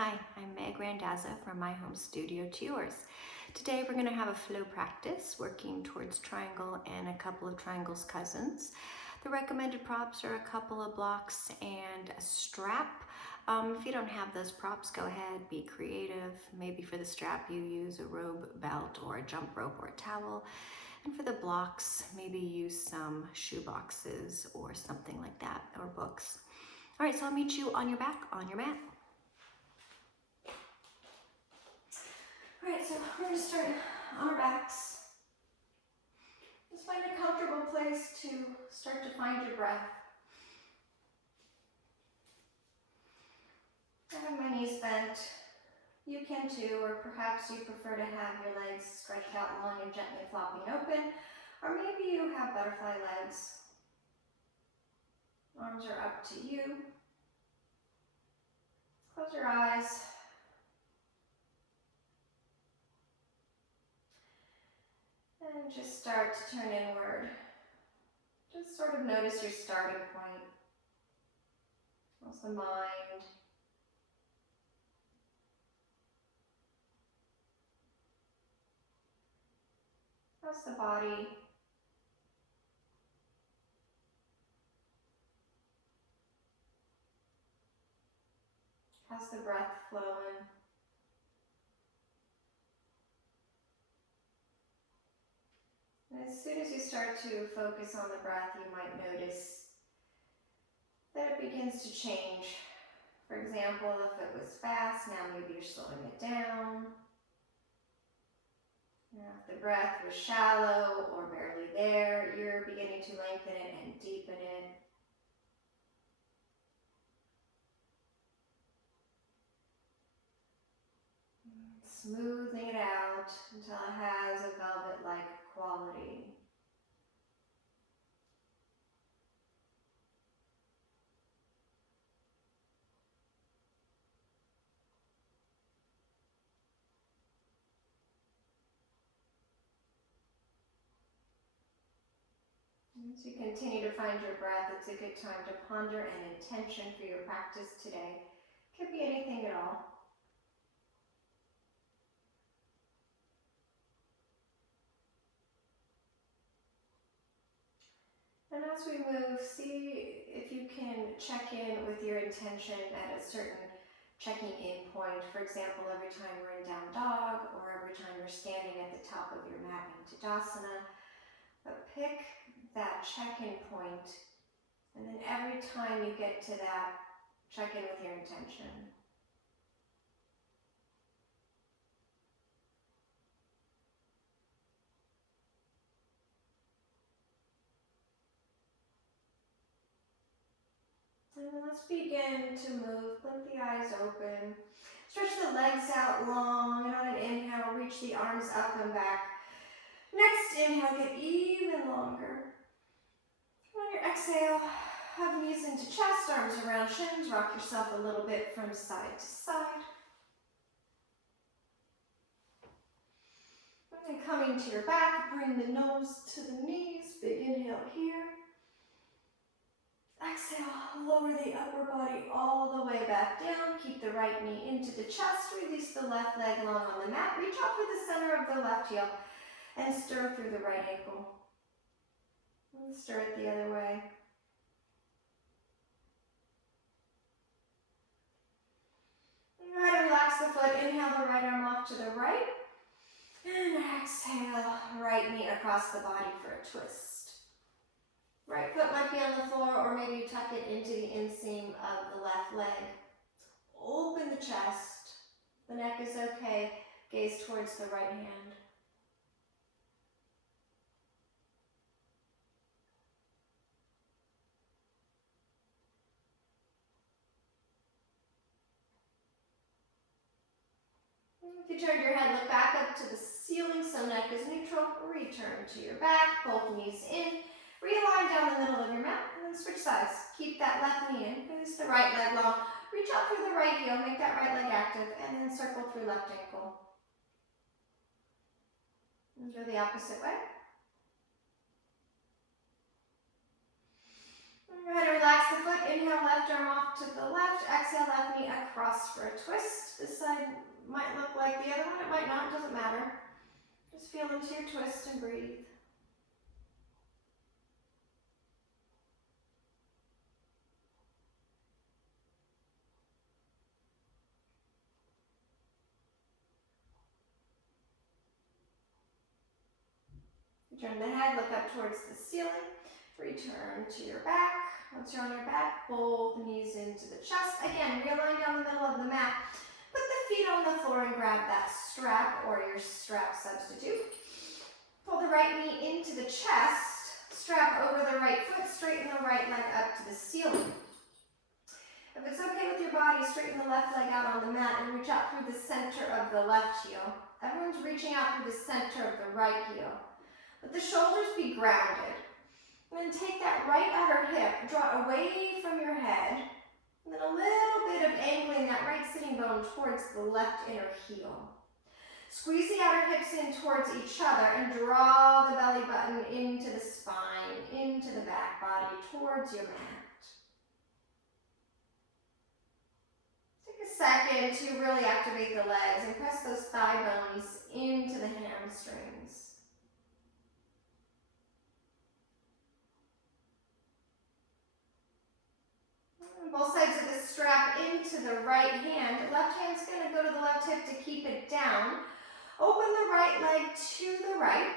Hi, I'm Meg Randazza from my home studio to yours. Today we're going to have a flow practice working towards triangle and a couple of triangles cousins. The recommended props are a couple of blocks and a strap. If you don't have those props, go ahead, be creative. Maybe for the strap you use a robe, belt, or a jump rope or a towel. And for the blocks, maybe use some shoe boxes or something like that, or books. All right, so I'll meet you on your back, on your mat. All right, so we're going to start on our backs. Just find a comfortable place to start to find your breath. I have my knees bent. You can too, or perhaps you prefer to have your legs stretched out long and gently flopping open, or maybe you have butterfly legs. Arms are up to you. Close your eyes. And just start to turn inward. Just sort of notice your starting point. How's the mind? How's the body? How's the breath flowing? And as soon as you start to focus on the breath, you might notice that it begins to change. For example, if it was fast, now maybe you're slowing it down. Now, if the breath was shallow or barely there, you're beginning to lengthen it and deepen it. Smoothing it out until it has a velvet-like quality. As you continue to find your breath, it's a good time to ponder an intention for your practice today. Could be anything at all. And as we move, see if you can check in with your intention at a certain checking in point. For example, every time we're in down dog, or every time you're standing at the top of your mat in Tadasana. But pick that check-in point, and then every time you get to that, check in with your intention. And then let's begin to move. Blink the eyes open. Stretch the legs out long, and on an inhale, reach the arms up and back. Next inhale, get even longer. On your exhale, hug knees into chest, arms around shins. Rock yourself a little bit from side to side. And then coming to your back, bring the nose to the knees. Big inhale here. Exhale, lower the upper body all the way back down. Keep the right knee into the chest. Release the left leg long on the mat. Reach up for the center of the left heel and stir through the right ankle. And stir it the other way. Go ahead and relax the foot. Inhale the right arm off to the right. And exhale, right knee across the body for a twist. Right foot might be on the floor, or maybe you tuck it into the inseam of the left leg. Open the chest. The neck is okay. Gaze towards the right hand. If you turn your head, look back up to the ceiling so neck is neutral. Return to your back, both knees in. Realign down the middle of your mat, and then switch sides. Keep that left knee in. Release the right leg long. Reach up through the right heel, make that right leg active, and then circle through left ankle. And go the opposite way. And Go ahead and relax the foot. Inhale, left arm off to the left. Exhale, left knee across for a twist. This side might look like the other one. It might not. It doesn't matter. Just feel into your twist and breathe. Turn the head, look up towards the ceiling. Return to your back. Once you're on your back, both knees into the chest. Again, realign down the middle of the mat. Put the feet on the floor and grab that strap or your strap substitute. Pull the right knee into the chest. Strap over the right foot. Straighten the right leg up to the ceiling. If it's okay with your body, straighten the left leg out on the mat and reach out through the center of the left heel. Everyone's reaching out through the center of the right heel. Let the shoulders be grounded. And then take that right outer hip, draw away from your head, and then a little bit of angling that right sitting bone towards the left inner heel. Squeeze the outer hips in towards each other and draw the belly button into the spine, into the back body, towards your mat. Take a second to really activate the legs and press those thigh bones into the hamstrings. Both sides of the strap into the right hand. Left hand's going to go to the left hip to keep it down. Open the right leg to the right.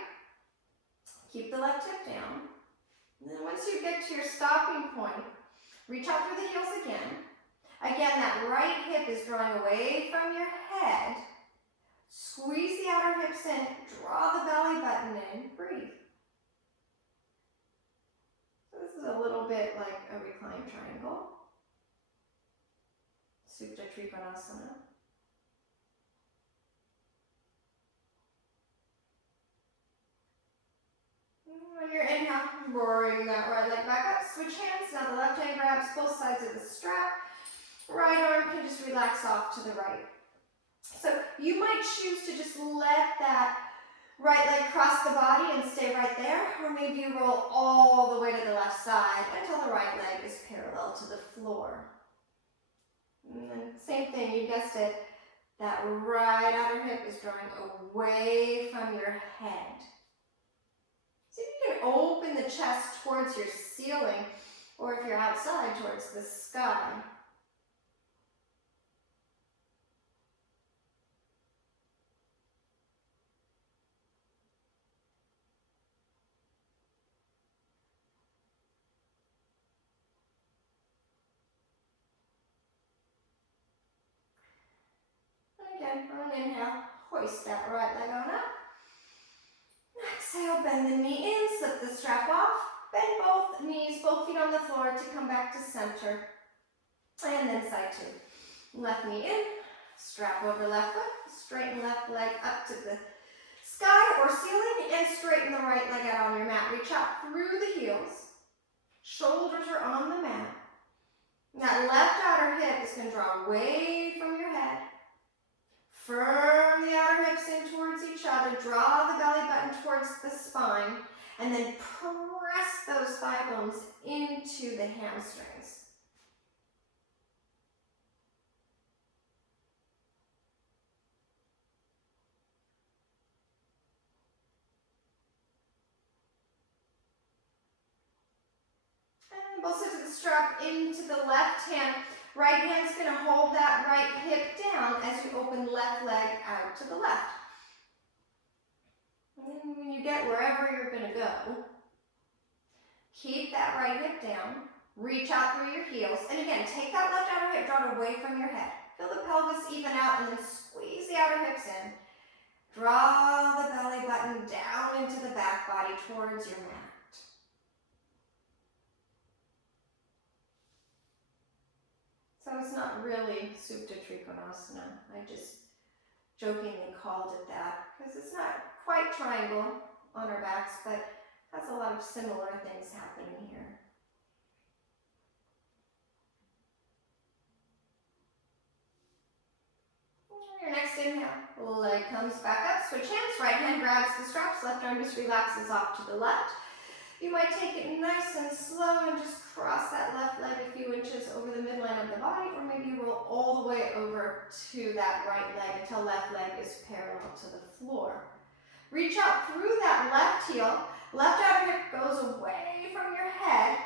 Keep the left hip down. And then once you get to your stopping point, reach out through the heels again. Again, that right hip is drawing away from your head. Squeeze the outer hips in. Draw the belly button in. Breathe. So this is a little bit like a reclined triangle. Supta Trikonasana. When you're inhale, bring that right leg back up. Switch hands. Now the left hand grabs both sides of the strap. Right arm can just relax off to the right. So you might choose to just let that right leg cross the body and stay right there, or maybe you roll all the way to the left side until the right leg is parallel to the floor. And then same thing, you guessed it, that right outer hip is drawing away from your head. See if you can open the chest towards your ceiling, or if you're outside, towards the sky. Again, on an inhale, hoist that right leg on up. Exhale, bend the knee in, slip the strap off. Bend both knees, both feet on the floor to come back to center. And then side two. Left knee in, strap over left foot, straighten left leg up to the sky or ceiling, and straighten the right leg out on your mat. Reach out through the heels. Shoulders are on the mat. That left outer hip is going to draw away from your head. Firm the outer hips in towards each other. Draw the belly button towards the spine. And then press those thigh bones into the hamstrings. And both sides of the strap into the left hand. Right hand's going to hold that right hip down as you open left leg out to the left. And then when you get wherever you're going to go, keep that right hip down. Reach out through your heels. And again, take that left outer hip, draw it away from your head. Feel the pelvis even out and then squeeze the outer hips in. Draw the belly button down into the back body towards your mat. So it's not really Supta Trikonasana. I just jokingly called it that because it's not quite triangle on our backs, but has a lot of similar things happening here. Your next inhale, leg comes back up, switch hands, right hand grabs the straps, left arm just relaxes off to the left. You might take it nice and slow and just cross that left leg a few inches over the midline of the body, or maybe roll all the way over to that right leg until left leg is parallel to the floor. Reach out through that left heel. Left outer hip goes away from your head,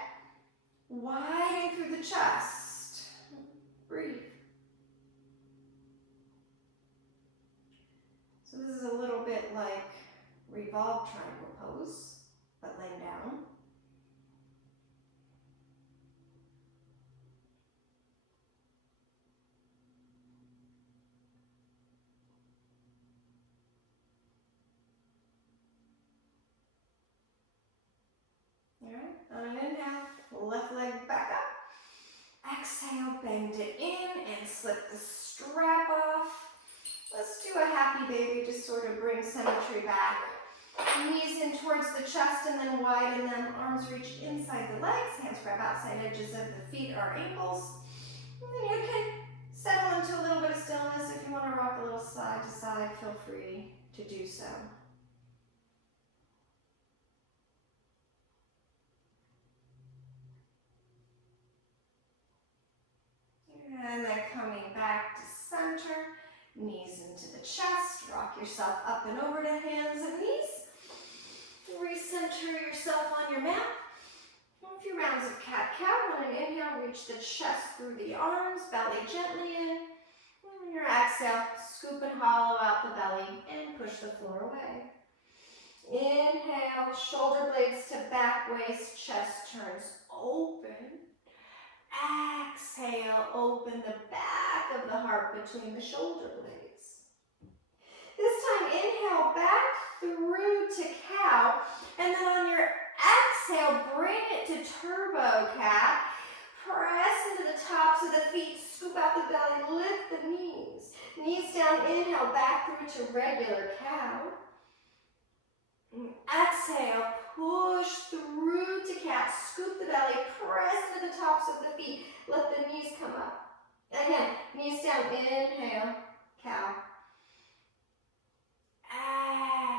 widening through the chest. Breathe. So this is a little bit like revolved triangle pose, but laying down. All right, on an inhale, left leg back up. Exhale, bend it in and slip the strap off. Let's do a happy baby, just sort of bring symmetry back. Knees in towards the chest and then widen them. Arms reach inside the legs, hands grab outside edges of the feet or ankles. And then you can settle into a little bit of stillness. If you want to rock a little side to side, feel free to do so. And then coming back to center, knees into the chest, rock yourself up and over to hands and knees. Recenter yourself on your mat. A few rounds of cat-cow. On an inhale, reach the chest through the arms, belly gently in. On your exhale, scoop and hollow out the belly and push the floor away. Inhale, shoulder blades to back waist, chest turns open. Exhale, open the back of the heart between the shoulder blades. This time, inhale back through to cow, and then on your exhale, bring it to turbo cat. Press into the tops of the feet, scoop out the belly, lift the knees. Knees down, inhale back through to regular cow. Exhale, push through to cat, scoop the belly, press into the tops of the feet, let the knees come up. Again, knees down, inhale, cow.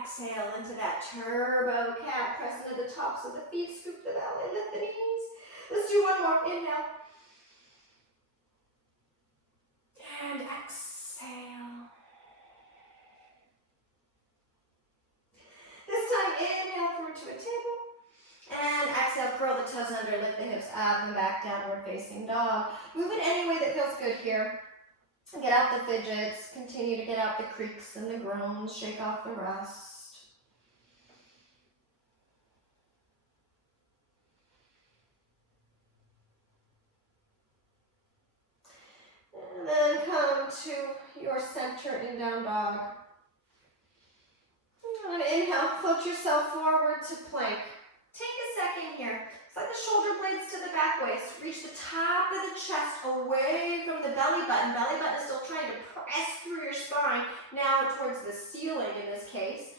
Exhale into that turbo cat, press into the tops of the feet, scoop the belly, lift the knees. Let's do one more, inhale. And exhale. This time, inhale through to a table. And exhale, curl the toes under, lift the hips up and back, downward facing dog. Move it any way that feels good here. Get out the fidgets, continue to get out the creaks and the groans, shake off the rust. And then come to your center in down dog. And inhale, float yourself forward to plank. Take a second here. Slide the shoulder blades to the back waist. Reach the top of the chest away from the belly button. Belly button is still trying to press through your spine. Now towards the ceiling in this case.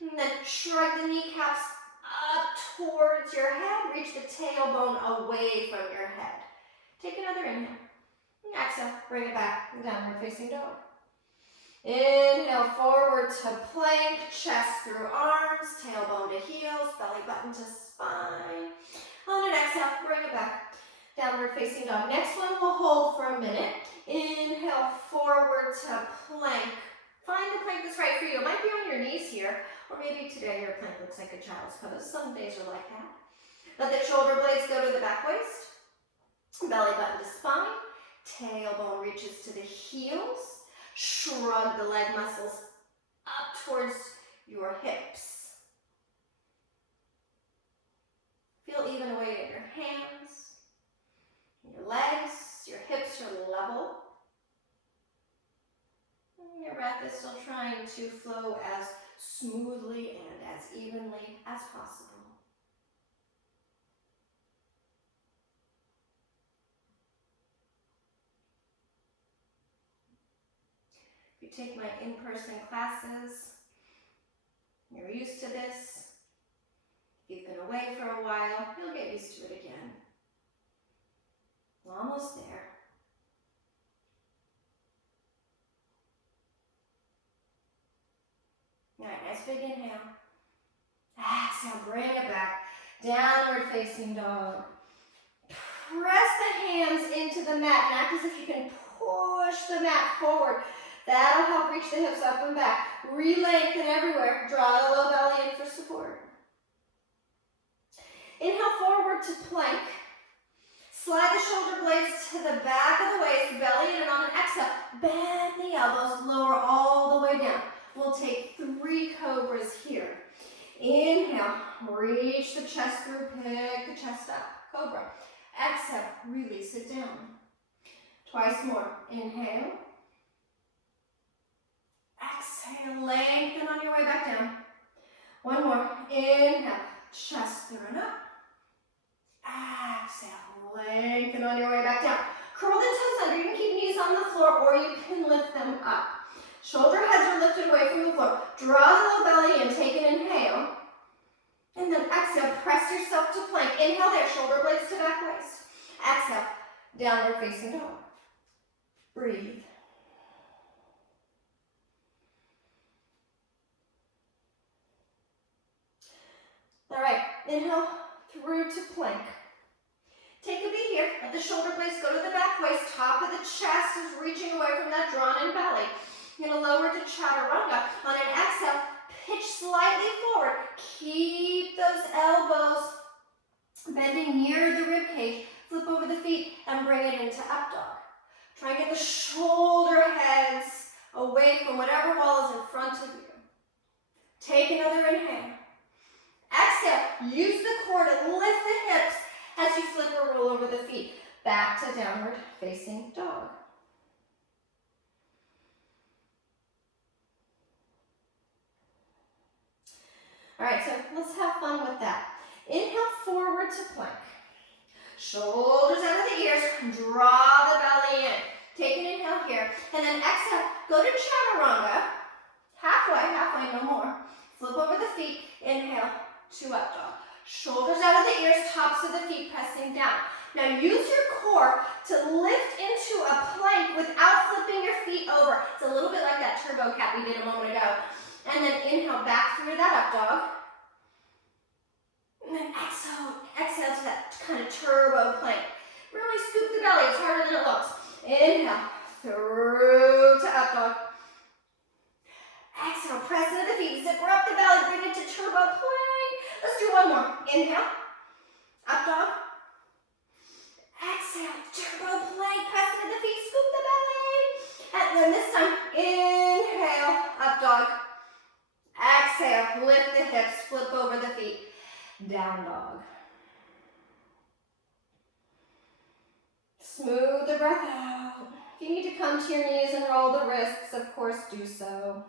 And then shrug the kneecaps up towards your head. Reach the tailbone away from your head. Take another inhale. Exhale, bring it back. Downward facing dog. Inhale, forward to plank, chest through arms, tailbone to heels, belly button to spine. On an exhale, bring it back. Downward facing dog. Next one we'll hold for a minute. Inhale, forward to plank. Find the plank that's right for you. It might be on your knees here, or maybe today your plank looks like a child's pose. Some days are like that. Let the shoulder blades go to the back waist, belly button to spine, tailbone reaches to the heels. Shrug the leg muscles up towards your hips. Feel even weight in your hands, your legs, your hips are level. And your breath is still trying to flow as smoothly and as evenly as possible. You take my in-person classes, you're used to this. If you've been away for a while, you'll get used to it again. We're almost there. All right, nice big inhale. Exhale, bring it back. Downward facing dog. Press the hands into the mat and act as if you can push the mat forward. That'll help reach the hips up and back. Re-lengthen everywhere. Draw the low belly in for support. Inhale forward to plank. Slide the shoulder blades to the back of the waist, belly in, and on an exhale, bend the elbows, lower all the way down. We'll take 3 cobras here. Inhale, reach the chest through, pick the chest up, cobra. Exhale, release it down. Twice more. Inhale. Exhale, lengthen on your way back down. One more. Inhale, chest through and up. Exhale, lengthen on your way back down. Curl the toes under. You can keep knees on the floor or you can lift them up. Shoulder heads are lifted away from the floor. Draw the low belly in, take an inhale. And then exhale, press yourself to plank. Inhale there, shoulder blades to back waist. Exhale, downward facing dog. Breathe. All right, inhale through to plank. Take a beat here. Let the shoulder blades go to the back waist. Top of the chest is reaching away from that drawn-in belly. You're going to lower to chaturanga. On an exhale, pitch slightly forward. Keep those elbows bending near the rib cage. Flip over the feet and bring it into up dog. Try and get the shoulder heads away from whatever wall is in front of you. Take another inhale. Exhale, use the core to lift the hips as you flip or roll over the feet. Back to downward facing dog. All right, so let's have fun with that. Inhale forward to plank. Shoulders out of the ears, draw the belly in. Take an inhale here, and then exhale, go to chaturanga. Halfway, no more. Flip over the feet, inhale to up dog. Shoulders out of the ears, tops of the feet pressing down. Now use your core to lift into a plank without flipping your feet over. It's a little bit like that turbo cat we did a moment ago. And then inhale back through that up dog. And then exhale to that kind of turbo plank. Really scoop the belly, it's harder than it looks. Inhale, through to up dog. Exhale, press into the feet, zipper up the belly, bring it to turbo plank. Let's do one more. Inhale, up dog. Exhale, turbo plank, press into the feet, scoop the belly. And then this time, inhale, up dog. Exhale, lift the hips, flip over the feet, down dog. Smooth the breath out. If you need to come to your knees and roll the wrists, of course, do so.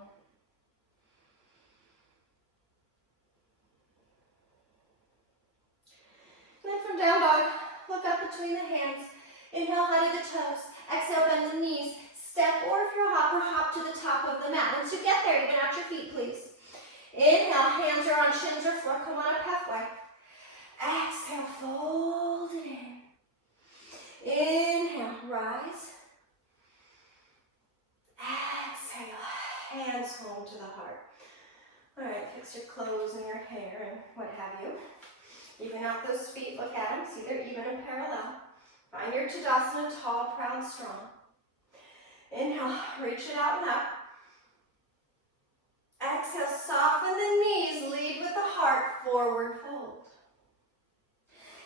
And then from down dog, look up between the hands. Inhale, high to the toes. Exhale, bend the knees. Step, or if you're a hopper, hop to the top of the mat. Once you get there, even out your feet, please. Inhale, hands are on shins or floor. Come on up halfway. Exhale, fold it in. Inhale, rise. Exhale, hands home to the heart. All right, fix your clothes and your hair and what have you. Even out those feet, look at them, see they're even and parallel. Find your Tadasana, tall, proud, strong. Inhale, reach it out and up. Exhale, soften the knees, lead with the heart, forward fold.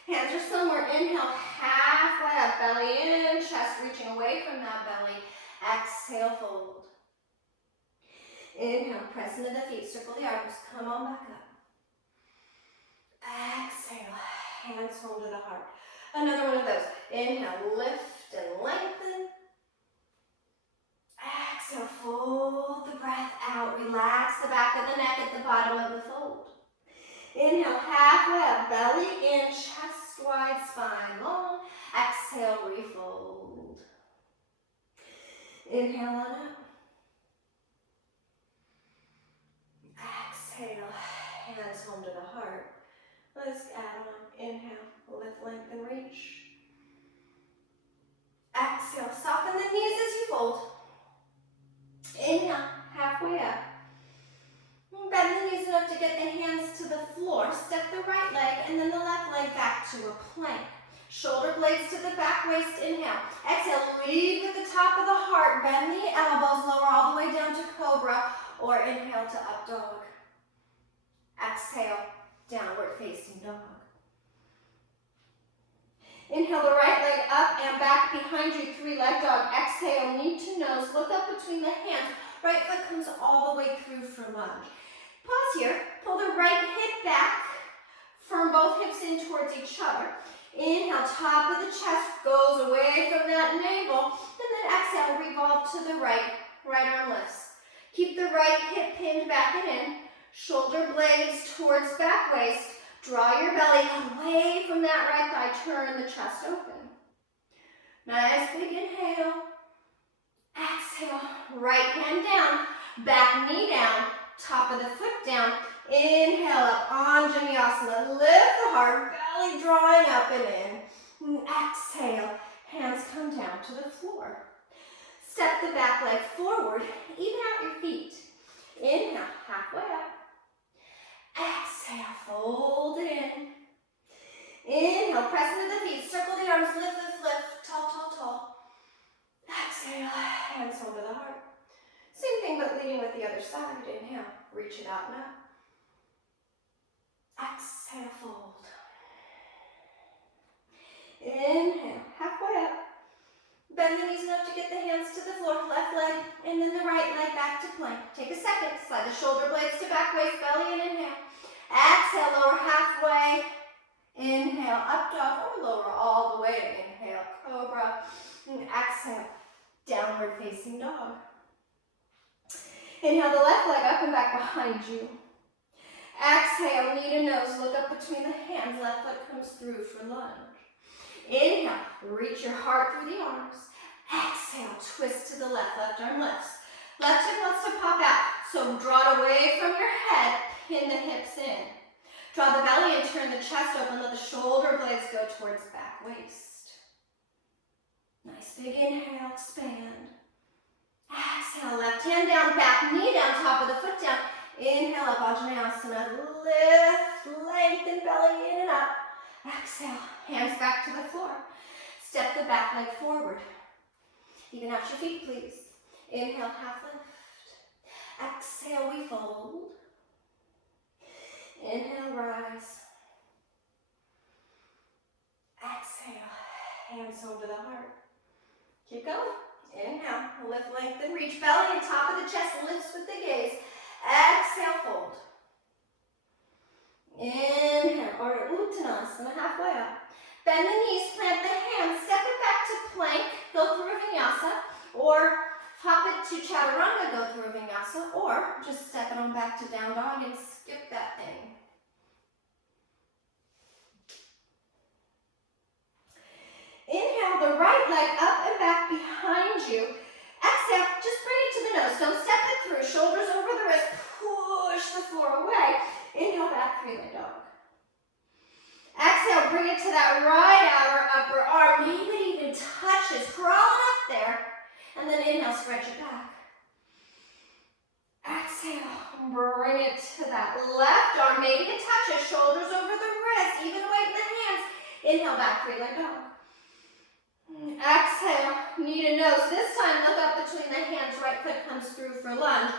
Hands are somewhere. Inhale, halfway up, belly in, chest reaching away from that belly. Exhale, fold. Inhale, press into the feet, circle the arms, come on back up. Exhale, hands home to the heart. Another one of those. Inhale, lift and lengthen. Exhale, fold the breath out. Relax the back of the neck at the bottom of the fold. Inhale, halfway up, belly in, chest wide, spine long. Exhale, refold. Inhale on up. Exhale, hands home to the heart. Let's add on. Inhale, lift, lengthen, reach. Exhale, soften the knees as you fold. Inhale, halfway up. Bend the knees enough to get the hands to the floor. Step the right leg and then the Shoulder blades to the back waist, inhale. Exhale, lead with the top of the heart. Bend the elbows, lower all the way down to cobra, or inhale to up dog. Exhale, downward facing dog. Inhale the right leg up and back behind you, three-leg dog. Exhale, knee to nose, look up between the hands. Right foot comes all the way through for lunge. Pause here, pull the right hip back, firm both hips in towards each other. Inhale, top of the chest goes away from that navel, and then exhale, revolve to the right, right arm lifts. Keep the right hip pinned back and in, shoulder blades towards back waist, draw your belly away from that right thigh, turn the chest open. Nice big inhale, exhale, right hand down, back knee down, top of the foot down, inhale up, Anjaneyasana, lift the heart, belly drawing up and in. Exhale, hands come down to the floor. Step the back leg forward, even out your feet. Inhale, halfway up. Exhale, fold it in. Inhale, press into the feet, circle the arms, lift, lift, lift, tall, tall, tall. Exhale, hands over the heart. Same thing, but leading with the other side. Inhale, reach it out and up. Exhale, fold. Inhale, halfway up. Bend the knees enough to get the hands to the floor, left leg, and then the right leg back to plank. Take a second, slide the shoulder blades to back waist, belly, and inhale. Exhale, lower halfway. Inhale, up dog, or lower all the way. Inhale, cobra. And exhale, downward facing dog. Inhale the left leg up and back behind you. Exhale, knee to nose, look up between the hands, left foot comes through for lunge. Inhale, reach your heart through the arms. Exhale, twist to the left, left arm lifts. Left hip wants to pop out, so draw it away from your head, pin the hips in. Draw the belly and turn the chest open, let the shoulder blades go towards back waist. Nice big inhale, expand. Exhale, left hand down, back knee down, top of the foot down. Inhale up, Anjaneyasana, lift, lengthen belly in and up. Exhale, hands back to the floor. Step the back leg forward. Even out your feet, please. Inhale, half lift. Exhale, we fold. Inhale, rise. Exhale, hands over the heart. Keep going. Inhale, lift, lengthen, reach belly and top of the chest, lifts with the gaze. Exhale, fold. Inhale, or Uttanasana, halfway up. Bend the knees, plant the hands, step it back to plank, go through a vinyasa, or hop it to chaturanga, go through a vinyasa, or just step it on back to down dog and skip that thing. Inhale the right leg up and back behind you. Exhale, just bring it to the nose. Don't step it through. Shoulders over the wrist. Push the floor away. Inhale, back three-leg dog. Exhale, bring it to that right outer upper arm. Maybe it even touches. Crawling up there. And then inhale, stretch it back. Exhale, bring it to that left arm. Maybe it touches. Shoulders over the wrist. Even weight in the hands. Inhale, back three-leg dog. Exhale, knee to nose. This time, look up between the hands. Right foot comes through for lunge.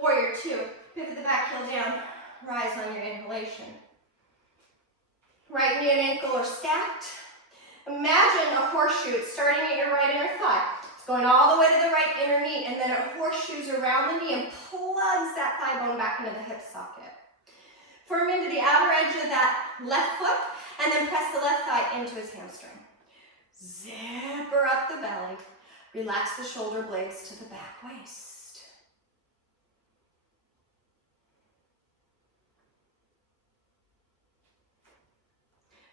Warrior two. Pivot the back heel down. Rise on your inhalation. Right knee and ankle are stacked. Imagine a horseshoe starting at your right inner thigh. It's going all the way to the right inner knee, and then it horseshoes around the knee and plugs that thigh bone back into the hip socket. Firm into the outer edge of that left foot, and then press the left thigh into his hamstring. Zipper up the belly. Relax the shoulder blades to the back waist.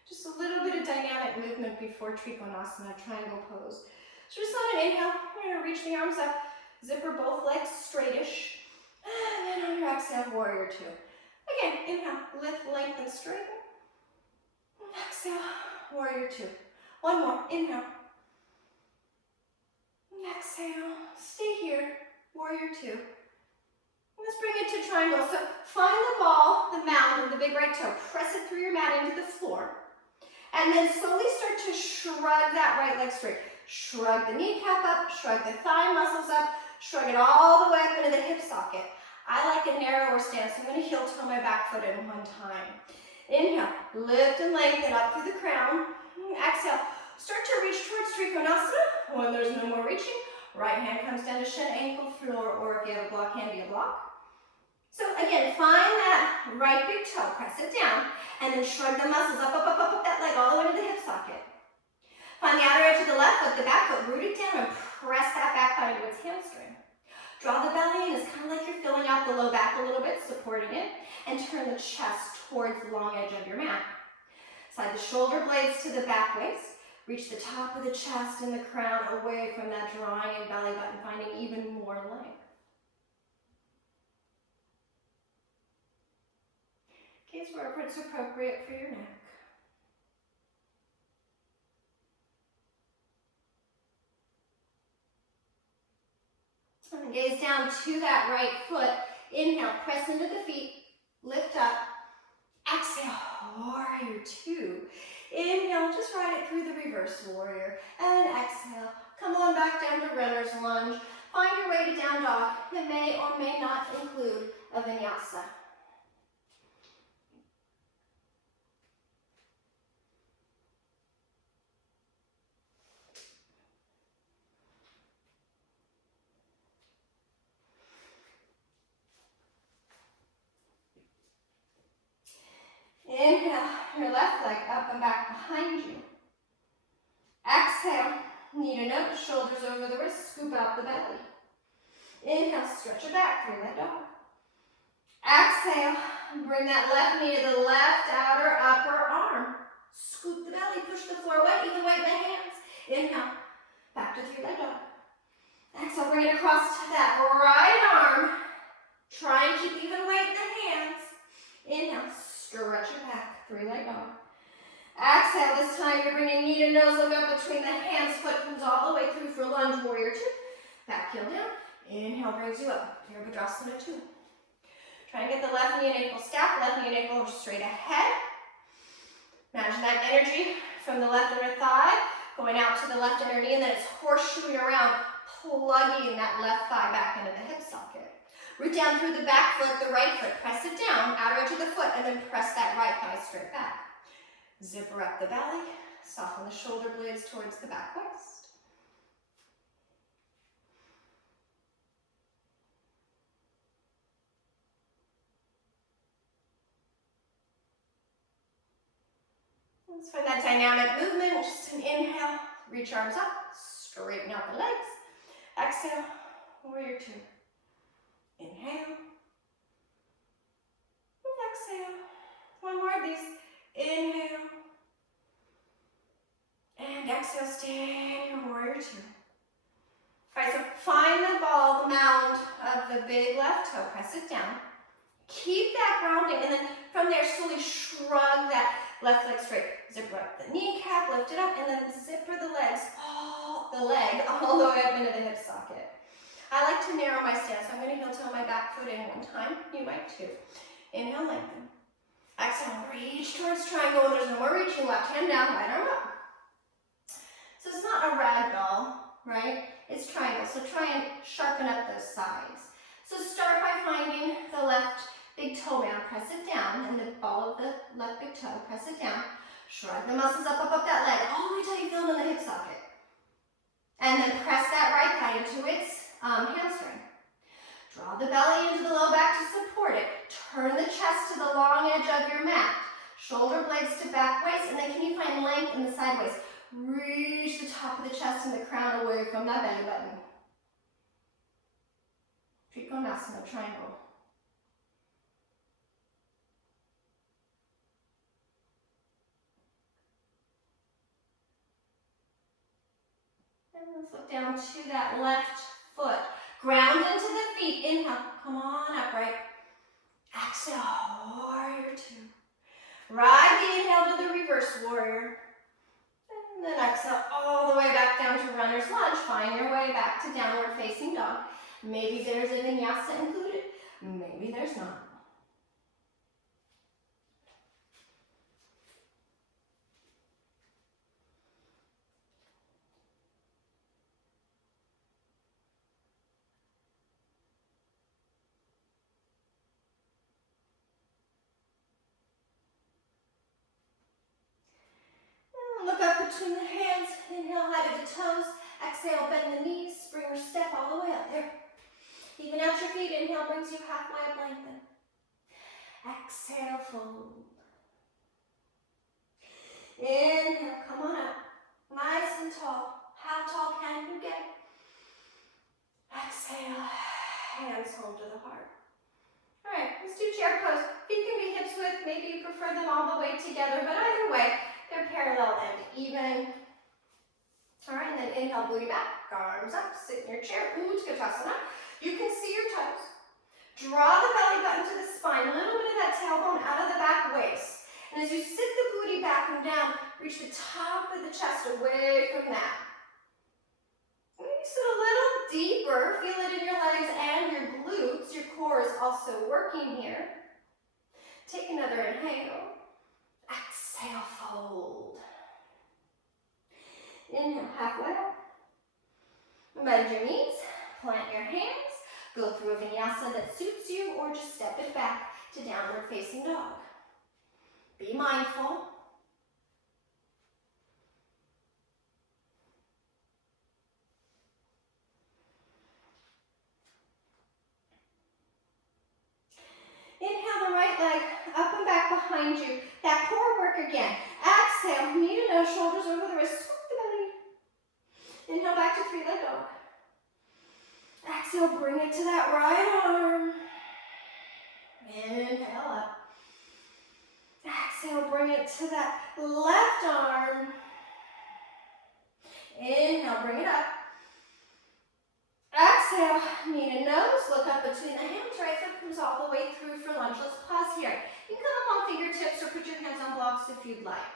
Just a little bit of dynamic movement before Trikonasana, triangle pose. So just on an inhale, we're going to reach the arms up, zipper both legs straightish, and then on your exhale, warrior two. Again, inhale, lift, lengthen, straighten. Exhale, warrior two. One more, inhale. Exhale, stay here, warrior two. Let's bring it to triangle. So find the ball, the mound, or the big right toe. Press it through your mat into the floor. And then slowly start to shrug that right leg straight. Shrug the kneecap up, shrug the thigh muscles up, shrug it all the way up into the hip socket. I like a narrower stance, so I'm going to heel toe my back foot in one time. Inhale, lift and lengthen up through the crown. Exhale, start to reach towards Trikonasana. When there's no more reaching, right hand comes down to shin, ankle, floor, or if you have a block hand, be a block. So again, find that right big toe, press it down, and then shrug the muscles up, up, up, up, up that leg all the way to the hip socket. Find the outer edge of the left foot, the back foot, root it down and press that back thigh into its hamstring. Draw the belly in, it's kind of like you're filling out the low back a little bit, supporting it, and turn the chest towards the long edge of your mat. Slide the shoulder blades to the back waist, reach the top of the chest and the crown away from that drawing in belly button, finding even more length. Gaze wherever it's appropriate for your neck. And gaze down to that right foot. Inhale, press into the feet, lift up. Exhale, warrior two. Inhale, just ride it through the reverse warrior. And exhale, come on back down to runner's lunge. Find your way to down dog. It may or may not include a vinyasa. Inhale, your left leg up and back behind you. Exhale, knee to nose, shoulders over the wrist, scoop out the belly. Inhale, stretch it back, three-leg dog. Exhale, bring that left knee to the left outer upper arm. Scoop the belly, push the floor away, even weight in the hands. Inhale, back to three-leg dog. Exhale, bring it across to that right arm. Try and keep even weight in the hands. Inhale, stretch it back, three-leg dog. Exhale, this time you're bringing knee to nose, look up between the hands, foot comes all the way through for lunge, warrior two. Back heel down, inhale brings you up, Virabhadrasana 2. Try and get the left knee and ankle stacked, left knee and ankle straight ahead. Imagine that energy from the left inner thigh, going out to the left inner knee, and then it's horseshoeing around, plugging that left thigh back into the hip socket. Root down through the back foot, the right foot, press it down, outer edge of the foot, and then press that right thigh straight back. Zipper up the belly, soften the shoulder blades towards the back waist. Let's find that dynamic movement, just an inhale, reach arms up, straighten out the legs. Exhale, warrior two. Inhale, and exhale. One more of these. Inhale, and exhale, standing warrior two. All right, so find the ball, the mound of the big left toe, press it down. Keep that grounding, and then from there, slowly shrug that left leg straight. Zipper up the kneecap, lift it up, and then zipper the legs, all the way up into the hip socket. I like to narrow my stance. I'm going to heel toe my back foot in one time. You might too. Inhale, lengthen. Exhale, reach towards triangle. When there's no more reaching, left hand down, right arm up. So it's not a rag doll, right? It's triangle. So try and sharpen up those sides. So start by finding the left big toe down. Press it down, and the ball of the left big toe. Press it down. Shrug the muscles up, up, up that leg, all the way till you feel it in the hip socket. And then press that right thigh into its hamstring. Draw the belly into the low back to support it. Turn the chest to the long edge of your mat. Shoulder blades to back waist, and then can you find length in the side waist? Reach the top of the chest and the crown away from that belly button. Trikonasana, triangle. And let's look down to that left foot. Ground into the feet. Inhale. Come on, upright. Exhale. Warrior two. Ride the inhale to the reverse warrior. And then exhale all the way back down to runner's lunge. Find your way back to downward facing dog. Maybe there's a vinyasa included. Maybe there's not. between the hands. Inhale, high to the toes. Exhale, bend the knees. Springer step all the way up there. Even out your feet. Inhale brings you halfway up, lengthen. Exhale, fold. Inhale, come on up. Nice and tall. How tall can you get? Exhale, hands home to the heart. All right, let's do chair pose. Feet can be hips width. Maybe you prefer them all the way together, but either way, they're parallel and even. All right, and then inhale, booty back, arms up, sit in your chair, Utkatasana. You can see your toes. Draw the belly button to the spine, a little bit of that tailbone out of the back waist. And as you sit the booty back and down, reach the top of the chest away from that. Maybe sit a little deeper, feel it in your legs and your glutes. Your core is also working here. Take another inhale. Exhale, fold. Inhale, halfway up. Bend your knees, plant your hands, go through a vinyasa that suits you, or just step it back to downward facing dog. Be mindful. Inhale the right leg up and back behind you. That core work again. Exhale, knee to nose, shoulders over the wrist, scoop the belly. Inhale back to three-leg dog. Exhale, bring it to that right arm. Inhale up. Exhale, bring it to that left arm. Inhale, bring it up. Exhale, knee to nose, look up between the hands, right foot comes all the way through for lunge. Let's pause here. You can come up on fingertips or put your hands on blocks if you'd like.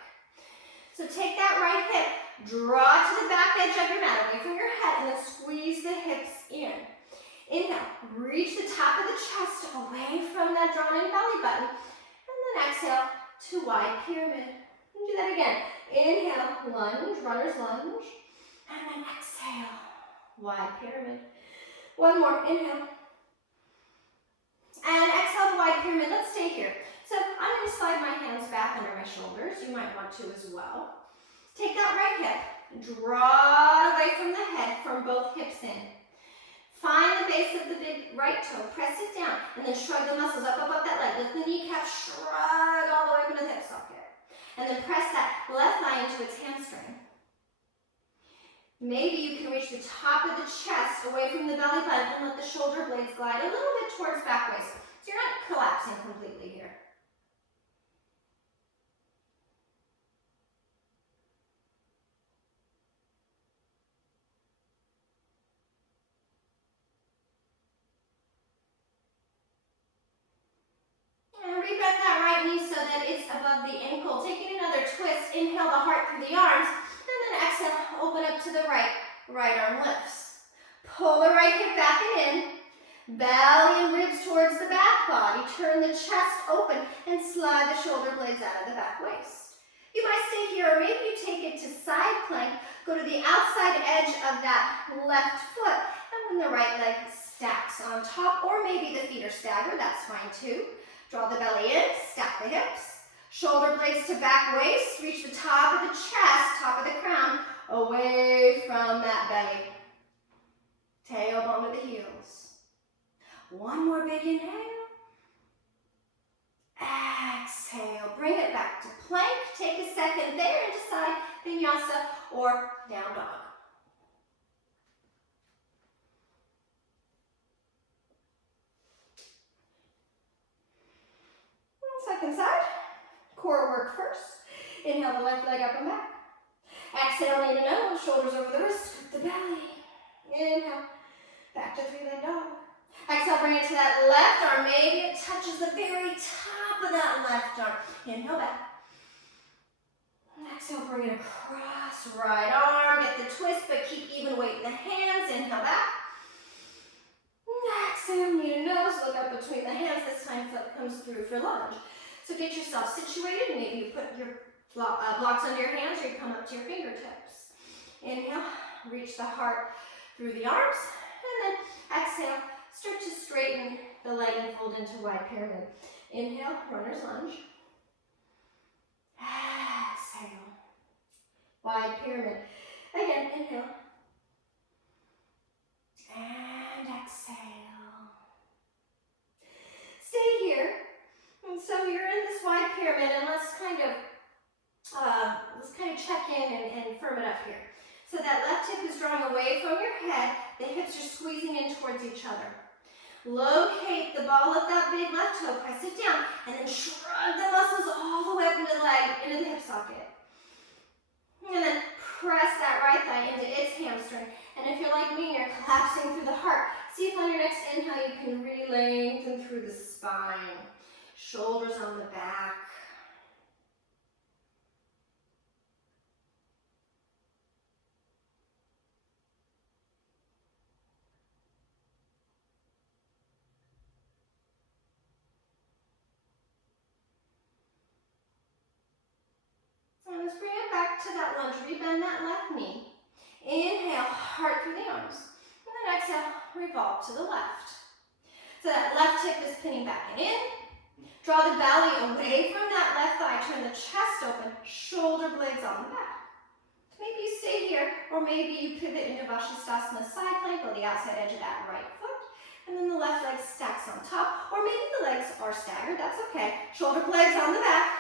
So take that right hip, draw to the back edge of your mat, away from your head, and then squeeze the hips in. Inhale, reach the top of the chest away from that drawn in belly button, and then exhale to wide pyramid. And do that again. Inhale, lunge, runner's lunge, and then exhale, wide pyramid. One more, inhale. And exhale to wide pyramid. Let's stay here. So I'm going to slide my hands back under my shoulders. You might want to as well. Take that right hip, draw it away from the head, from both hips in. Find the base of the big right toe, press it down, and then shrug the muscles up that leg. Lift the kneecap, shrug all the way up into the hip socket. And then press that left thigh into its hamstring. Maybe you can reach the top of the chest away from the belly button and let the shoulder blades glide a little bit towards back waist. So you're not collapsing completely here. And rebend that right knee so that it's above the ankle. Taking another twist, inhale the heart through the arms, and then exhale, open up to the right. Right arm lifts. Pull the right hip back and in. Belly and ribs towards the back body. Turn the chest open and slide the shoulder blades out of the back waist. You might stay here, or maybe you take it to side plank. Go to the outside edge of that left foot, and then the right leg stacks on top, or maybe the feet are staggered. That's fine too. Draw the belly in, stack the hips. Shoulder blades to back waist. Reach the top of the chest, top of the crown, away from that belly. Tailbone to the heels. One more big inhale. Exhale. Bring it back to plank. Take a second there and decide vinyasa or down dog. Second side. Core work first. Inhale the left leg up and back. Exhale, knee to nose, shoulders over the wrist, scoop the belly. Inhale, back to three-leg dog. Exhale, bring it to that left arm. Maybe it touches the very top of that left arm. Inhale back. Exhale, bring it across, right arm. Get the twist, but keep even weight in the hands. Inhale back. Exhale, knee to nose, look up between the hands. This time foot comes through for lunge. So get yourself situated. Maybe you put your blocks under your hands, or you come up to your fingertips. Inhale, reach the heart through the arms, and then exhale, start to straighten the leg and fold into wide pyramid. Inhale, runner's lunge. Exhale, Wide pyramid. Again, inhale. And exhale. Stay here. And so you're in this wide pyramid, and let's kind of check in and firm it up here. So that left hip is drawing away from your head. The hips are squeezing in towards each other. Locate the ball of that big left toe, press it down, and then shrug the muscles all the way up into the leg, into the hip socket. And then press that right thigh into its hamstring. And if you're like me, you're collapsing through the heart. See if on your next inhale you can really lengthen through the spine. Shoulders on the back. And let's bring it back to that lunge. Rebend that left knee. Inhale, heart through the arms. And then exhale, revolve to the left. So that left hip is pinning back and in. Draw the belly away from that left thigh. Turn the chest open, shoulder blades on the back. Maybe you stay here, or maybe you pivot into Vashisthasana side plank, or the outside edge of that right foot. And then the left leg stacks on top, or maybe the legs are staggered, that's okay. Shoulder blades on the back,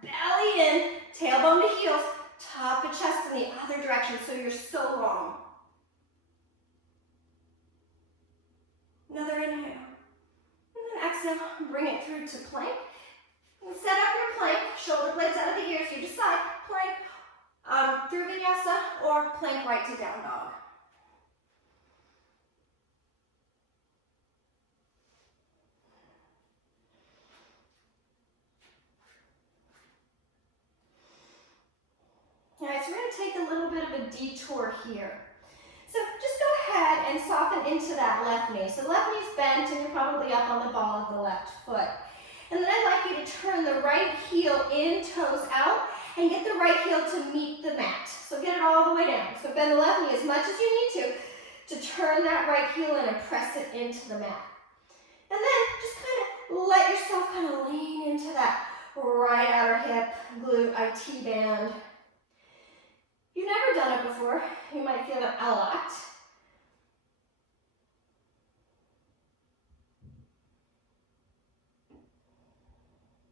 belly in, tailbone to heels, top of chest in the other direction, so you're so long. Another inhale. And then exhale, bring it through to plank. And set up your plank, shoulder blades out of the ears, you decide, plank through vinyasa or plank right to down dog. All right, so we're going to take a little bit of a detour here. So just go ahead and soften into that left knee. So left knee's bent and you're probably up on the ball of the left foot. And then I'd like you to turn the right heel in, toes out, and get the right heel to meet the mat. So get it all the way down. So bend the left knee as much as you need to turn that right heel in and press it into the mat. And then just kind of let yourself kind of lean into that right outer hip, glute, IT band. You've never done it before, you might feel it a lot.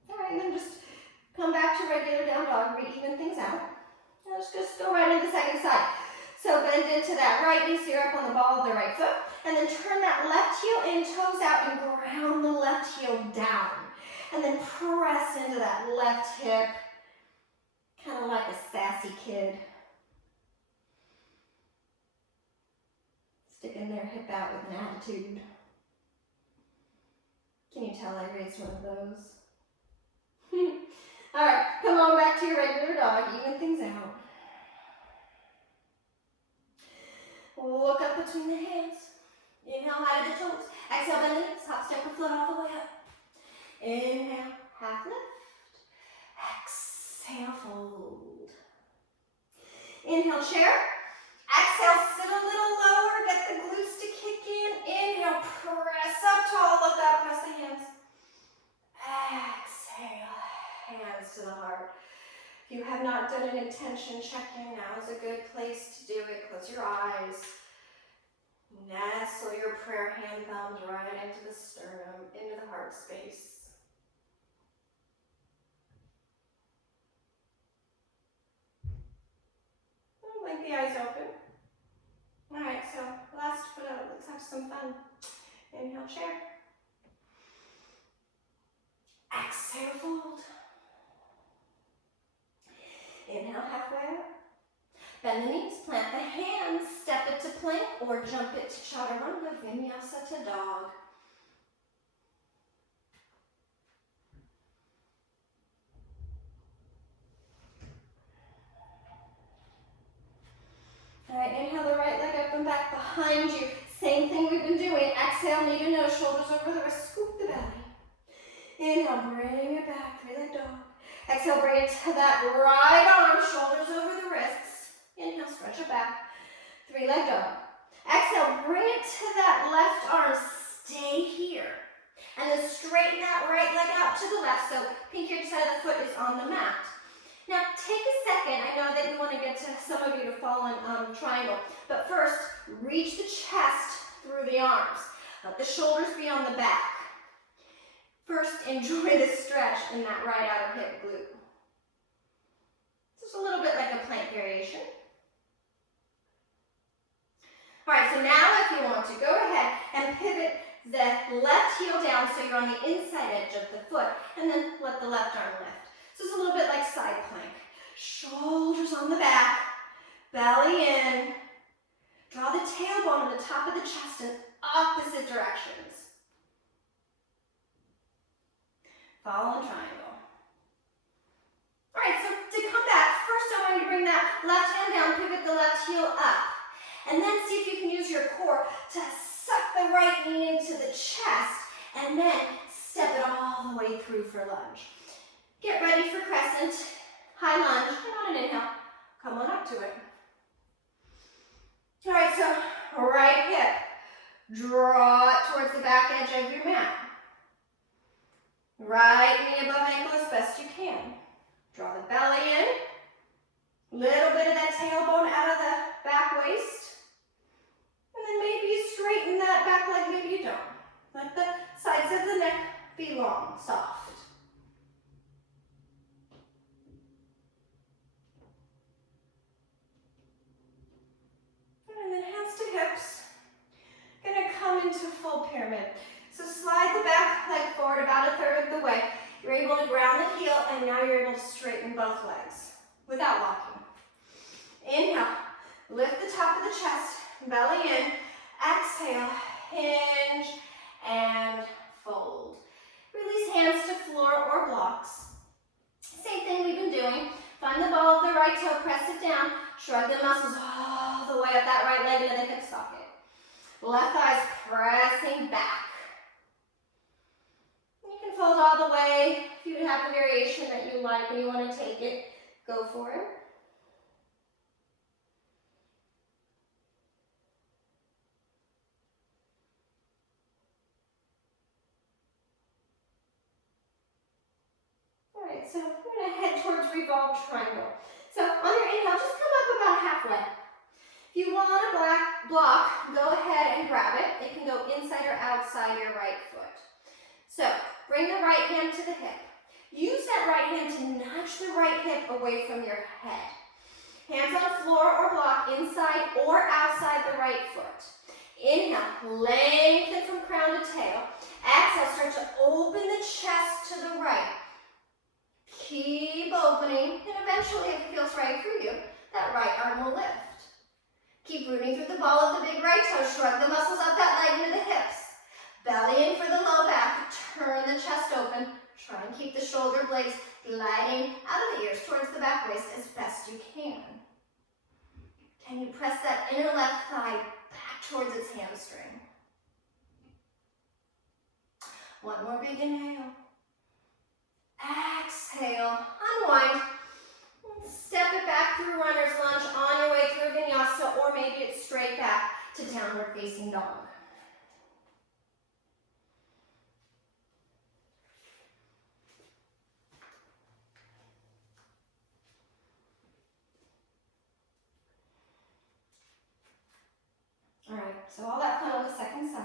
All right, and then just come back to regular down dog, even things out. Now let's just go right into the second side. So bend into that right knee, so you're up on the ball of the right foot, and then turn that left heel in, toes out, and ground the left heel down. And then press into that left hip, kind of like a sassy kid. Sticking their hip out with an attitude. Can you tell I raised one of those? All right, come on back to your regular dog, even things out. Look up between the hands. Inhale, high to the toes. Exhale, bend the knees, hop, step, or float all the way up. Inhale, half lift. Exhale, fold. Inhale, chair. Exhale, sit a little lower, get the glutes to kick in. Inhale, press up tall, look up, press the hands. Exhale, hands to the heart. If you have not done an intention check-in, now is a good place to do it. Close your eyes. Nestle your prayer hand thumbs right into the sternum, into the heart space. Blink the eyes open. All right, so last foot out, let's have some fun. Inhale, chair. Exhale, fold. Inhale, halfway up. Bend the knees, plant the hands, step it to plank or jump it to chaturanga, vinyasa to dog. All right, inhale the right leg up and back behind you. Same thing we've been doing. Exhale, knee to nose, shoulders over the wrist, scoop the belly. Inhale, bring it back, three-leg dog. Exhale, bring it to that right arm, shoulders over the wrists. Inhale, stretch it back, three-leg dog. Exhale, bring it to that left arm, stay here. And then straighten that right leg out to the left, so pinky side of the foot is on the mat. Now take a second, I know that you want to get to some of you to fallen triangle, but first reach the chest through the arms. Let the shoulders be on the back. First, enjoy the stretch in that right outer hip glute. Just a little bit like a plank variation. All right, so now if you want to, go ahead and pivot the left heel down so you're on the inside edge of the foot, and then let the left arm lift. So it's a little bit like side plank. Shoulders on the back, belly in. Draw the tailbone on the top of the chest in opposite directions. Fallen triangle. All right, so to come back, first I want you to bring that left hand down, pivot the left heel up. And then see if you can use your core to suck the right knee into the chest and then step it all the way through for lunge. Get ready for crescent, high lunge, and on an inhale, come on up to it. All right, so right hip, draw it towards the back edge of your mat. Right knee above ankle as best you can. Draw the belly in, little bit of that tailbone out of the back waist. And then maybe you straighten that back leg, maybe you don't. Let the sides of the neck be long, soft. And then hands to hips. Gonna come into full pyramid. So slide the back leg forward about a third of the way. You're able to ground the heel, and now you're able to straighten both legs without locking. Inhale, lift the top of the chest, belly in. Exhale, hinge and fold. Release hands to floor or blocks. Same thing we've been doing. Find the ball of the right toe, press it down, shrug the muscles all the way up that right leg into the hip socket. Left thigh's pressing back. You can fold all the way. If you have a variation that you like and you want to take it, go for it. All right, so we're going to head towards revolved triangle. So on your inhale, just come up about halfway. If you want a block, go ahead and grab it. It can go inside or outside your right foot. So bring the right hand to the hip. Use that right hand to nudge the right hip away from your head. Hands on floor or block, inside or outside the right foot. Inhale, lengthen from crown to tail. Exhale, start to open the chest to the right. Keep opening, and eventually, if it feels right for you, that right arm will lift. Keep rooting through the ball of the big right toe. Shrug the muscles up that leg into the hips. Belly in for the low back. Turn the chest open. Try and keep the shoulder blades gliding out of the ears towards the back waist as best you can. Can you press that inner left thigh back towards its hamstring? One more big inhale. Exhale, unwind. Step it back through runner's lunge on your way through vinyasa, or maybe it's straight back to downward facing dog. All right, so all that fun on the second side.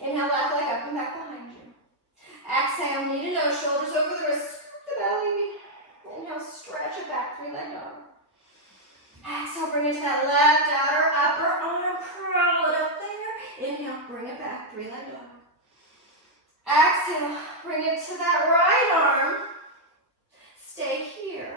Inhale, left leg up and back behind you. Exhale, knee to nose, shoulders over the wrists, scoop the belly. Inhale, stretch it back, three-leg dog. Exhale, bring it to that left outer upper arm, crawl it up there. Inhale, bring it back, three-leg dog. Exhale, bring it to that right arm. Stay here.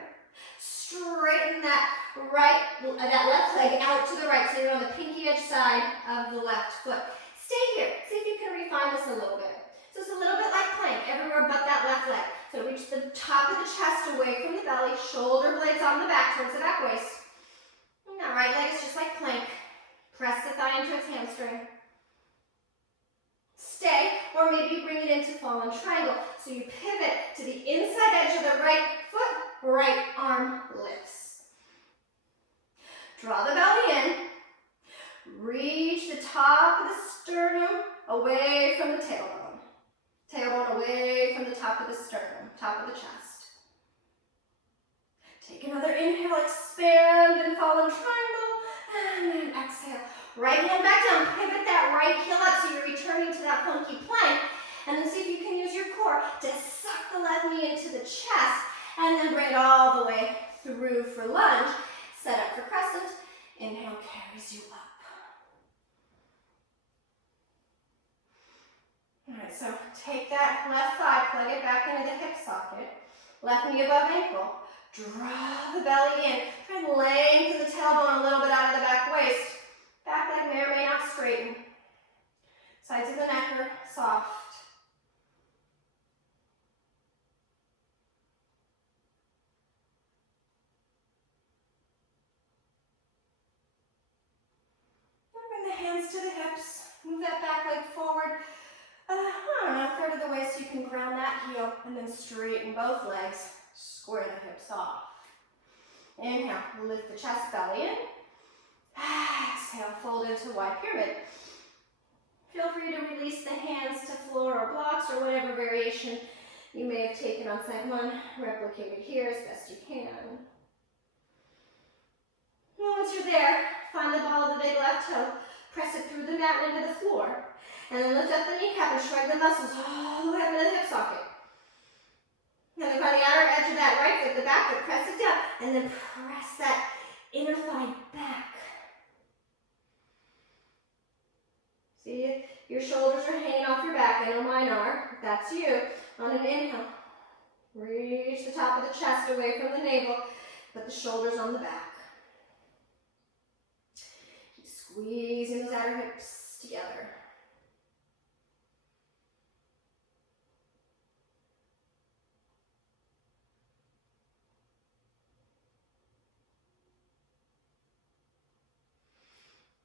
Straighten that left leg out to the right, so you're on the pinky edge side of the left foot. Stay here. See if you can refine this a little bit. So it's a little bit like plank, everywhere but that left leg. So reach the top of the chest away from the belly, shoulder blades on the back towards the back waist. And that right leg is just like plank. Press the thigh into its hamstring. Stay, or maybe you bring it into fallen triangle. So you pivot to the inside edge of the right foot, right arm lifts. Draw the belly in. Reach the top of the sternum away from the tailbone. Tailbone away from the top of the sternum, top of the chest. Take another inhale, expand and fall in triangle. And then exhale. Right hand back down. Pivot that right heel up so you're returning to that funky plank. And then see if you can use your core to suck the left knee into the chest. And then bring it all the way through for lunge. Set up for crescent. Inhale carries you up. All right, so take that left thigh, plug it back into the hip socket. Left knee above ankle. Draw the belly in. Try and lengthen the tailbone a little bit out of the back waist. Back leg may or may not straighten. Sides of the neck are soft. Bring the hands to the hips. Move that back leg forward. A third of the way so you can ground that heel and then straighten both legs. Square the hips off. Inhale, lift the chest, belly in. Exhale, fold into wide pyramid. Feel free to release the hands to floor or blocks or whatever variation you may have taken on side one. Replicate it here as best you can. And once you're there, find the ball of the big left toe. Press it through the mat and into the floor. And then lift up the kneecap and shrug the muscles all the way up into the hip socket. And then find the outer edge of that right foot, the back foot, press it down, and then press that inner thigh back. See, your shoulders are hanging off your back. I know mine are. That's you. On an inhale, reach the top of the chest away from the navel. Put the shoulders on the back. Keep squeezing those outer hips together.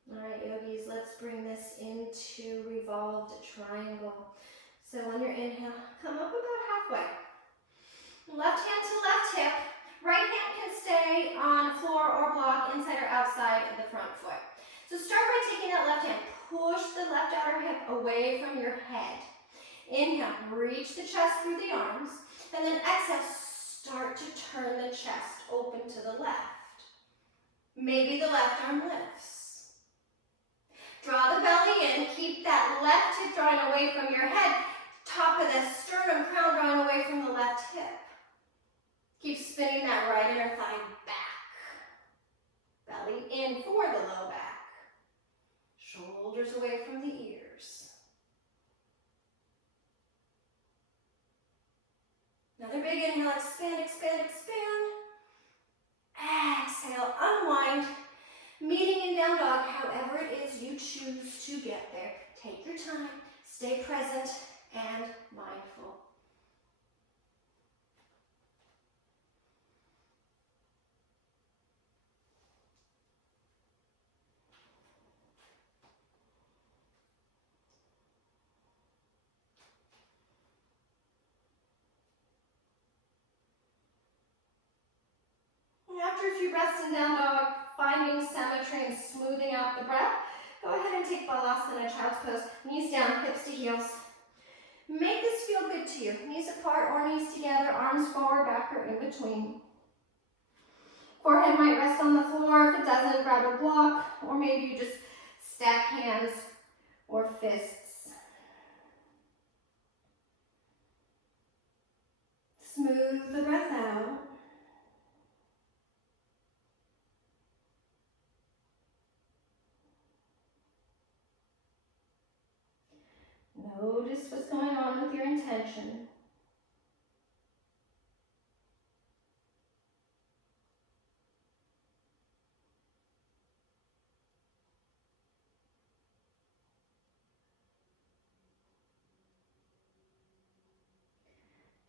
All right, yogis, let's bring this into revolved triangle. So on your inhale, come up about halfway. Left hand to left hip. Right hand can stay on floor or block, inside or outside of the front foot. So start by taking that left hand. Push the left outer hip away from your head. Inhale, reach the chest through the arms. And then exhale, start to turn the chest open to the left. Maybe the left arm lifts. Draw the belly in, keep that left hip drawing away from your head, top of the sternum, crown drawing away from the left hip. Keep spinning that right inner thigh back. Belly in for the low back. Shoulders away from the ears. Another big inhale, expand, expand, expand. Exhale, unwind. Meeting in down dog, however it is you choose to get there. Take your time, stay present and mindful. And after a few breaths in down dog, finding symmetry and smoothing out the breath, go ahead and take Balasana, Child's Pose. Knees down, hips to heels. Make this feel good to you. Knees apart or knees together, arms forward, back or in between. Forehead might rest on the floor. If it doesn't, grab a block, or maybe you just stack hands or fists. Smooth the breath out. Notice what's going on with your intention.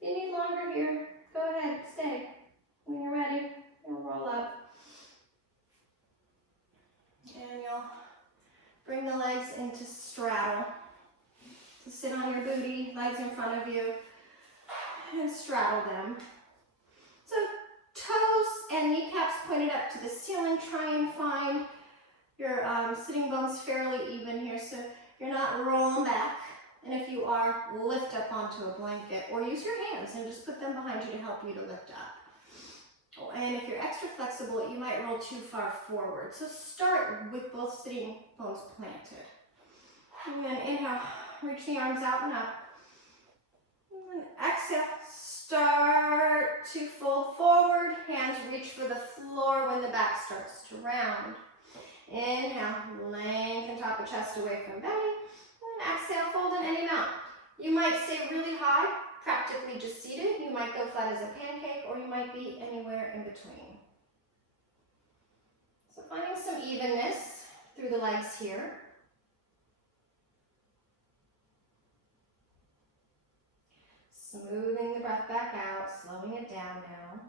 If you need longer here, go ahead, stay. When you're ready, you'll roll up. And you'll bring the legs into straddle. So sit on your booty, legs in front of you, and straddle them. So toes and kneecaps pointed up to the ceiling. Try and find your sitting bones fairly even here so you're not rolling back. And if you are, lift up onto a blanket or use your hands and just put them behind you to help you to lift up. Oh, and if you're extra flexible, you might roll too far forward. So start with both sitting bones planted. And then inhale, reach the arms out and up. And exhale, start to fold forward. Hands reach for the floor when the back starts to round. Inhale, lengthen top of chest away from belly. And then exhale, fold in any amount. You might stay really high, practically just seated. You might go flat as a pancake, or you might be anywhere in between. So finding some evenness through the legs here. Smoothing the breath back out, slowing it down now.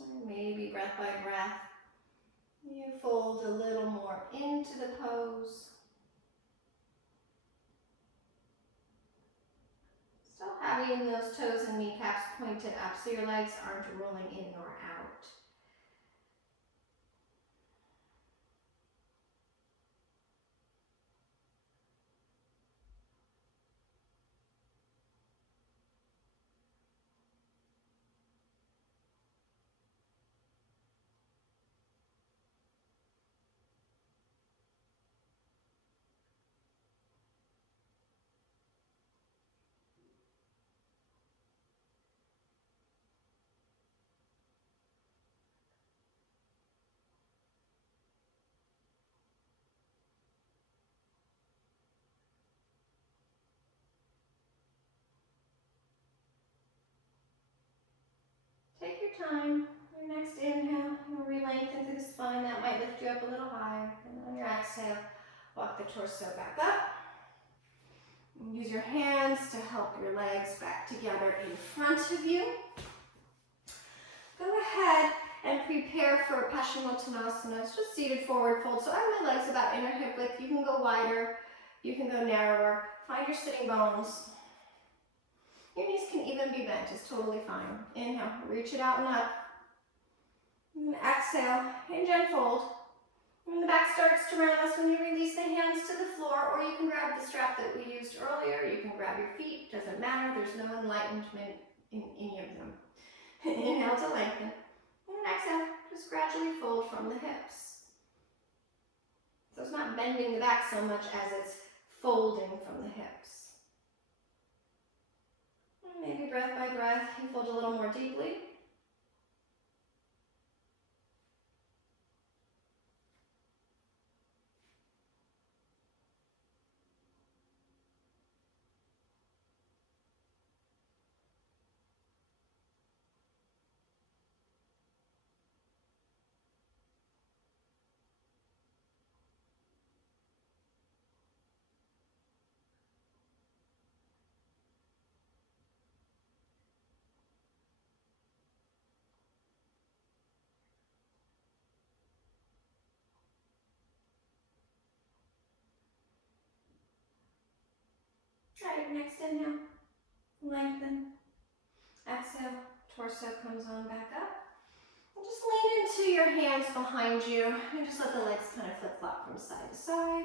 And maybe breath by breath, you fold a little more into the pose. Still having those toes and kneecaps pointed up so your legs aren't rolling in or out. Take your time. Your next inhale, you'll re-lengthen through the spine. That might lift you up a little higher. And on your exhale, walk the torso back up. And use your hands to help your legs back together in front of you. Go ahead and prepare for Paschimottanasana. It's just seated forward fold. So I have my legs about inner hip width. You can go wider, you can go narrower. Find your sitting bones. Your knees can even be bent, it's totally fine. Inhale, reach it out and up. And exhale, hinge and fold. When the back starts to round, that's when you release the hands to the floor, or you can grab the strap that we used earlier. You can grab your feet, doesn't matter. There's no enlightenment in any of them. Inhale to lengthen. And then exhale, just gradually fold from the hips. So it's not bending the back so much as it's folding from the hips. Maybe breath by breath, you fold a little more deeply. Try your next inhale, lengthen. Exhale, torso comes on back up. And just lean into your hands behind you and just let the legs kind of flip-flop from side to side.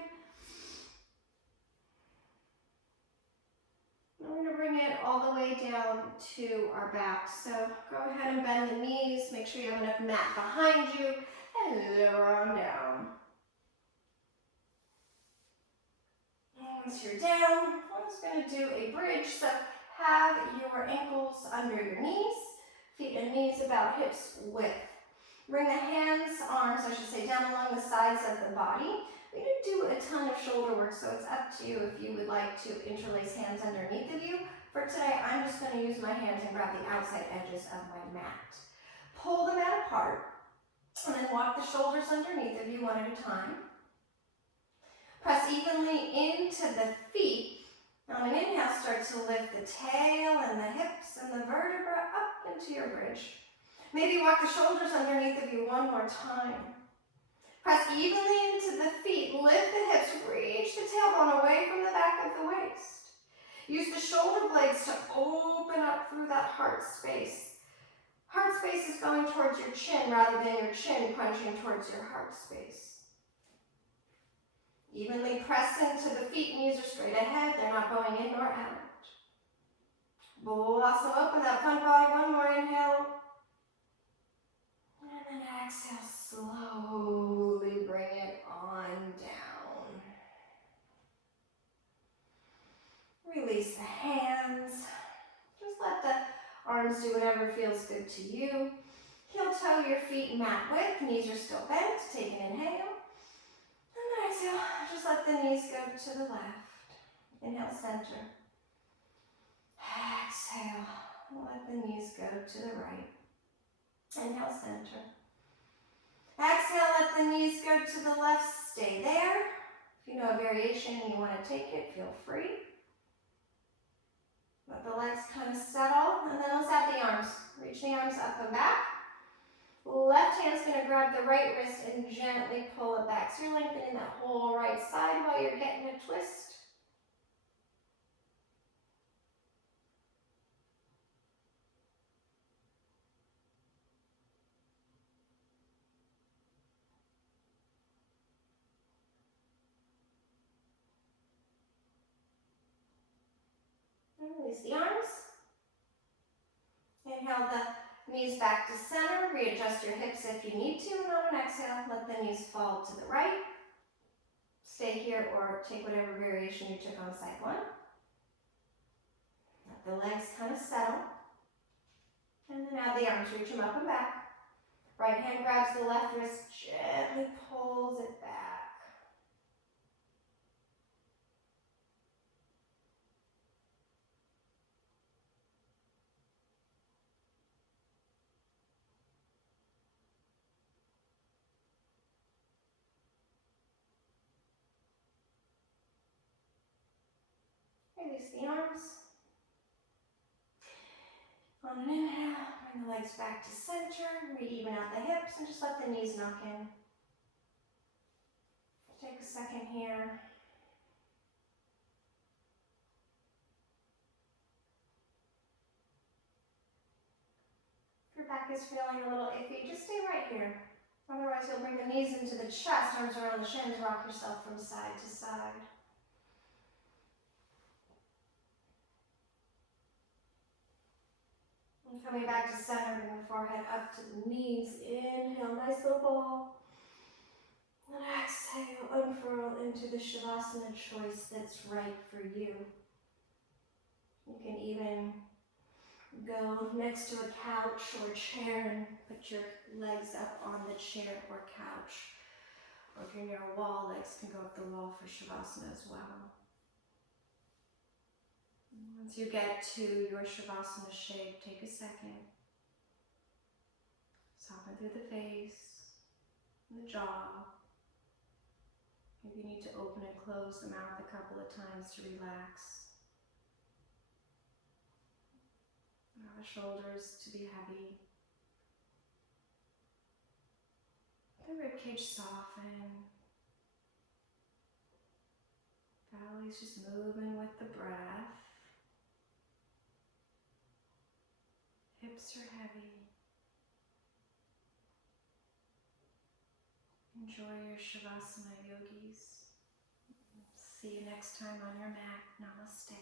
And we're going to bring it all the way down to our back. So go ahead and bend the knees. Make sure you have enough mat behind you and lower on down. Once you're down, we're just going to do a bridge. So have your ankles under your knees, feet and knees about hips width. Bring the hands, arms, I should say, down along the sides of the body. We didn't do a ton of shoulder work, so it's up to you if you would like to interlace hands underneath of you. For today, I'm just going to use my hands and grab the outside edges of my mat. Pull the mat apart, and then walk the shoulders underneath of you one at a time. Press evenly into the feet. On an inhale, start to lift the tail and the hips and the vertebra up into your bridge. Maybe walk the shoulders underneath of you one more time. Press evenly into the feet, lift the hips, reach the tailbone away from the back of the waist. Use the shoulder blades to open up through that heart space. Heart space is going towards your chin rather than your chin punching towards your heart space. Evenly press into the feet, knees are straight ahead, they're not going in nor out. Blossom up in that front body. One more inhale. And then exhale, slowly bring it on down. Release the hands. Just let the arms do whatever feels good to you. Heel toe your feet mat width. Knees are still bent. Take an inhale. And then exhale. Just let the knees go to the left. Inhale, center. Exhale. Let the knees go to the right. Inhale, center. Exhale, let the knees go to the left. Stay there. If you know a variation and you want to take it, feel free. Let the legs kind of settle, and then let's add the arms. Reach the arms up and back. Left hand's going to grab the right wrist and gently pull it back. So you're lengthening that whole right side while you're getting a twist. And release the arms. Inhale the knees back to center. Readjust your hips if you need to. And on an exhale, let the knees fall to the right. Stay here or take whatever variation you took on side one. Let the legs kind of settle. And then add the arms. Reach them up and back. Right hand grabs the left wrist, gently pulls it back. Release the arms. On an inhale, bring the legs back to center. Re-even out the hips and just let the knees knock in. Take a second here. If your back is feeling a little iffy, just stay right here. Otherwise, you'll bring the knees into the chest, arms around the shins, rock yourself from side to side. And coming back to center, bring the forehead up to the knees. Inhale, nice little ball. And exhale, unfurl into the Shavasana choice that's right for you. You can even go next to a couch or chair and put your legs up on the chair or couch. Or if you're near a wall, legs can go up the wall for Shavasana as well. Once you get to your Shavasana shape, take a second. Soften through the face, and the jaw. Maybe you need to open and close the mouth a couple of times to relax. Allow the shoulders to be heavy. The ribcage soften. Belly's just moving with the breath. Hips are heavy. Enjoy your Shavasana, yogis. See you next time on your mat. Namaste.